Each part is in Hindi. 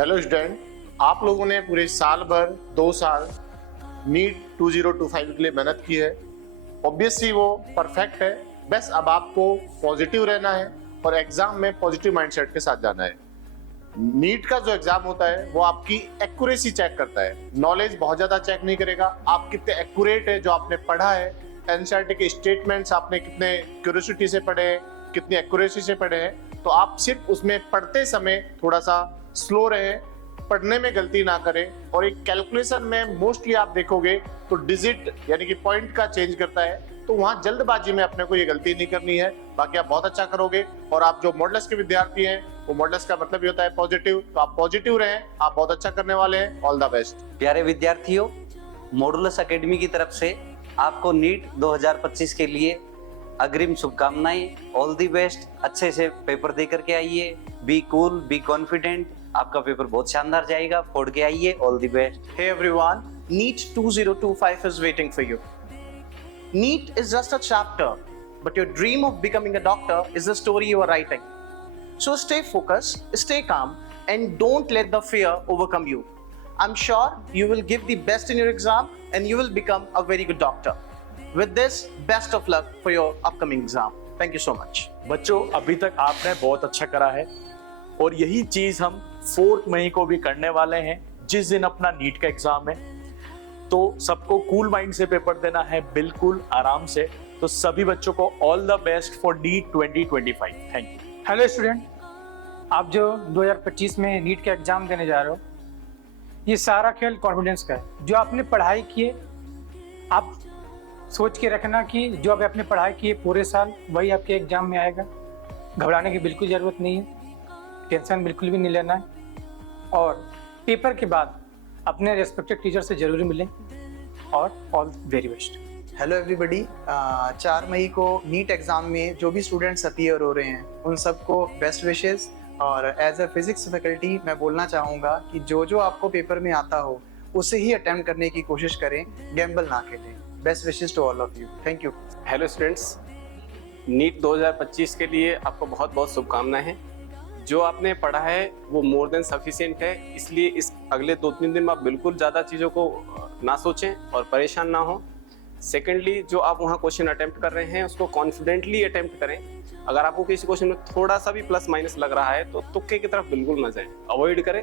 हेलो स्टूडेंट, आप लोगों ने पूरे साल भर 2 साल नीट 2025 के लिए मेहनत की है। ऑब्वियसली वो परफेक्ट है। बस अब आपको पॉजिटिव रहना है और एग्जाम में पॉजिटिव माइंडसेट के साथ जाना है। नीट का जो एग्जाम होता है वो आपकी एक्यूरेसी चेक करता है, नॉलेज बहुत ज्यादा चेक नहीं करेगा। आप कितने एक्यूरेट है जो आपने पढ़ा है, एनसीईआरटी के स्टेटमेंट्स आपने कितने क्यूरियोसिटी से पढ़े हैं, कितनी एक्यूरेसी से पढ़े हैं। तो आप सिर्फ उसमें पढ़ते समय थोड़ा सा स्लो रहे, पढ़ने में गलती ना करें। और एक कैलकुलेशन में मोस्टली आप देखोगे तो डिजिट यानी कि पॉइंट का चेंज करता है, तो वहां जल्दबाजी में अपने को ये गलती नहीं करनी है। बाकी आप बहुत अच्छा करोगे। और आप जो मॉडल्स के विद्यार्थी हैं, वो मॉडल्स का मतलब ही होता है पॉजिटिव, तो आप पॉजिटिव रहें, आप बहुत अच्छा करने वाले हैं। All the best. प्यारे विद्यार्थियों, मॉडुलस एकेडमी की तरफ से आपको नीट 2025 के लिए अग्रिम शुभकामनाएं। All the best. अच्छे से पेपर दे करके आइए। Be cool, be confident. आपका पेपर बहुत शानदार जाएगा। फोड़ के आइए। All the best. Hey everyone, NEET 2025 is waiting for you. NEET is just a chapter, but your dream of becoming a doctor is the story you are writing. So stay focused, stay calm, and don't let the fear overcome you. I'm sure you will give the best in your exam and you will become a very good doctor. With this, best of luck for your upcoming exam. Thank you so much. बच्चों, अभी तक आपने बहुत अच्छा करा है और यही चीज हम 4 मई को भी करने वाले हैं, जिस दिन अपना नीट का एग्जाम है। तो सबको कूल माइंड से पेपर देना है, बिल्कुल आराम से। तो सभी बच्चों को all the best for NEET 2025। Thank you. Hello student, आप जो 2025 में नीट का एग्ज़ाम देने जा रहे हो, ये सारा खेल कॉन्फिडेंस का है। जो आपने पढ़ाई की है, आप सोच के रखना कि जो आप आपने पढ़ाई की है पूरे साल, वही आपके एग्ज़ाम में आएगा। घबराने की बिल्कुल ज़रूरत नहीं है, टेंशन बिल्कुल भी नहीं लेना है। और पेपर के बाद अपने रेस्पेक्टेड टीचर से ज़रूर मिलें। और all very best. Hello everybody, 4 मई को नीट एग्ज़ाम में जो भी स्टूडेंट्स अपीयर हो रहे हैं, उन सबको बेस्ट विशेज़। और एज अ फिज़िक्स फैकल्टी मैं बोलना चाहूँगा कि जो जो आपको पेपर में आता हो, उसे ही अटैम्प्ट करने की कोशिश करें, गैम्बल ना खेलें। Best wishes to all of you. Thank you. Hello students, NEET 2025 के लिए आपको बहुत बहुत शुभकामनाएं हैं। जो आपने पढ़ा है वो मोर देन सफिशिएंट है, इसलिए इस अगले 2-3 दिन में आप बिल्कुल ज़्यादा चीज़ों को ना सोचें और परेशान ना हो। सेकेंडली, जो आप वहाँ क्वेश्चन अटेम्प्ट कर रहे हैं उसको कॉन्फिडेंटली अटेम्प्ट करें। अगर आपको किसी क्वेश्चन में थोड़ा सा भी प्लस माइनस लग रहा है तो तुक्के की तरफ बिल्कुल ना जाएं, अवॉइड करें,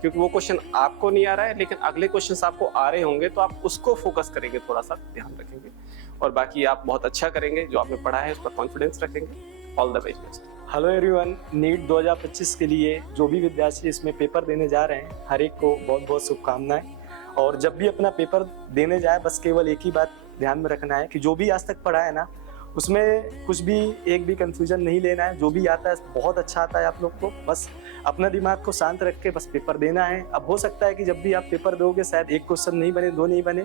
क्योंकि वो क्वेश्चन आपको नहीं आ रहा है लेकिन अगले क्वेश्चंस आपको आ रहे होंगे, तो आप उसको फोकस करेंगे, थोड़ा सा ध्यान रखेंगे और बाकी आप बहुत अच्छा करेंगे। जो आपने पढ़ा है उस पर कॉन्फिडेंस रखेंगे। All the best. Hello everyone, NEET 2025 के लिए जो भी विद्यार्थी इसमें पेपर देने जा रहे हैं, हर एक को बहुत बहुत शुभकामनाएं। और जब भी अपना पेपर देने जाए, बस केवल एक ही बात ध्यान में रखना है कि जो भी आज तक पढ़ा है ना, उसमें कुछ भी एक भी कंफ्यूजन नहीं लेना है। जो भी आता है बहुत अच्छा आता है आप लोग को। बस अपना दिमाग को शांत रख के बस पेपर देना है। अब हो सकता है कि जब भी आप पेपर दोगे शायद एक क्वेश्चन नहीं बने, 2 नहीं बने,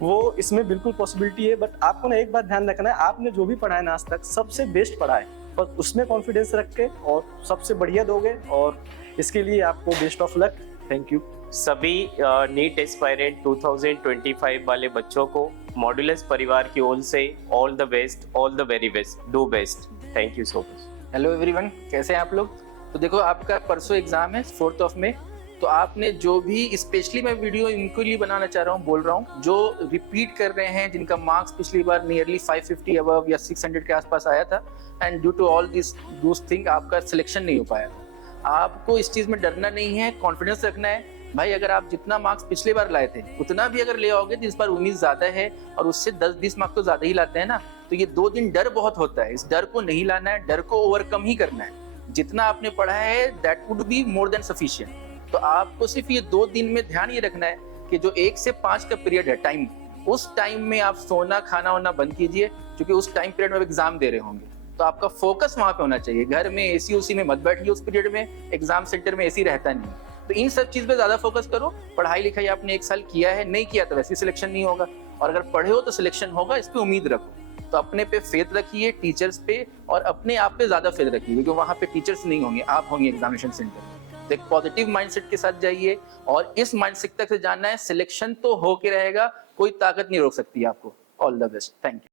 वो इसमें बिल्कुल पॉसिबिलिटी है। बट आपको ना एक बात ध्यान रखना है, आपने जो भी पढ़ा है ना आज तक, सबसे बेस्ट पढ़ा है, बस उसमें कॉन्फिडेंस रख के और सबसे बढ़िया दोगे। और इसके लिए आपको best of luck. Thank you. सभी नीट एस्पायरेंट 2025 वाले बच्चों को मॉड्यूलस परिवार की ओर से all the best, all the very best, do best. Thank you so much. Hello everyone, कैसे हैं आप लोग? तो देखो, आपका परसों एग्जाम है 4th ऑफ May। तो आपने जो भी, स्पेशली मैं वीडियो इनके लिए बनाना चाह रहा हूँ, बोल रहा हूँ, जो रिपीट कर रहे हैं, जिनका मार्क्स पिछली बार नियरली 550 अबव या 600 के आसपास आया था, and due to all this thing आपका सिलेक्शन नहीं हो पाया था। आपको इस चीज़ में डरना नहीं है, कॉन्फिडेंस रखना है। भाई, अगर आप जितना मार्क्स पिछले बार लाए थे उतना भी अगर ले आओगे तो इस बार उम्मीद ज़्यादा है, और उससे 10-20 मार्क्स तो ज़्यादा ही लाते हैं ना। तो ये 2 दिन डर बहुत होता है, इस डर को नहीं लाना है, डर को ओवरकम ही करना है। जितना आपने पढ़ा है that would be more than sufficient. तो आपको सिर्फ ये 2 दिन में ध्यान ये रखना है कि जो 1 से 5 का पीरियड है टाइम, उस टाइम में आप सोना खाना वाना बंद कीजिए, क्योंकि उस टाइम पीरियड में आप एग्जाम दे रहे होंगे। तो आपका फोकस वहाँ पे होना चाहिए। घर में एसी उसी में मत बैठिए उस पीरियड में, एग्जाम सेंटर में एसी रहता नहीं। तो इन सब चीज़ पे ज़्यादा फोकस करो। पढ़ाई लिखाई आपने 1 साल किया है, नहीं किया तो वैसे सिलेक्शन नहीं होगा, और अगर पढ़े हो तो सिलेक्शन होगा, इस पर उम्मीद रखो। तो अपने पे फेथ रखिए, टीचर्स पे, और अपने आप पे ज़्यादा फेथ रखिए, क्योंकि वहाँ पे टीचर्स नहीं होंगे, आप होंगे एग्जामिनेशन सेंटर में। तो एक पॉजिटिव माइंडसेट के साथ जाइए, और इस माइंडसेट तक से जानना है, सिलेक्शन तो हो के रहेगा, कोई ताकत नहीं रोक सकती आपको। All the best. Thank you.